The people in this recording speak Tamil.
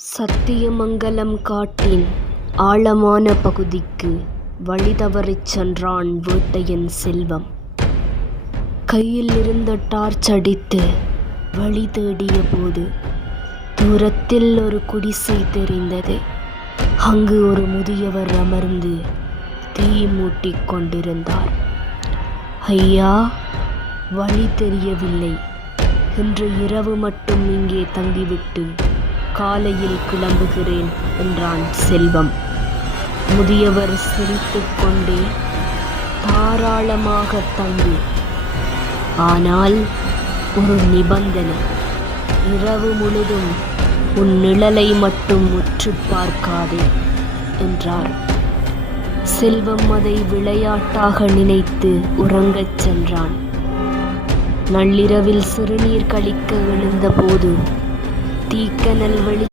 சத்தியமங்கலம் காட்டின் ஆழமான பகுதிக்கு வழி தவறிச் சென்றான் வேட்டையன் செல்வம். கையில் இருந்த டார்ச் அடித்து வழி தேடிய போது தூரத்தில் ஒரு குடிசை தெரிந்தது. அங்கு ஒரு முதியவர் அமர்ந்து தீ மூட்டிக் கொண்டிருந்தார். ஐயா, வழி தெரியவில்லை. இன்று இரவு மட்டும் இங்கே தங்கிவிட்டு காலையில் கிளம்புகிறேன் என்றான் செல்வம். முதியவர் சிரித்துக் கொண்டே, தாராளமாக தங்கு, ஆனால் ஒரு நிபந்தனை. இரவு முழுதும் உன் நிழலை மட்டும் உற்று பார்க்காதே என்றார். செல்வம் அதை விளையாட்டாக நினைத்து உறங்கச் சென்றான். நள்ளிரவில் சிறுநீர் கழிக்க எழுந்தபோது தீக்கனல் வெளி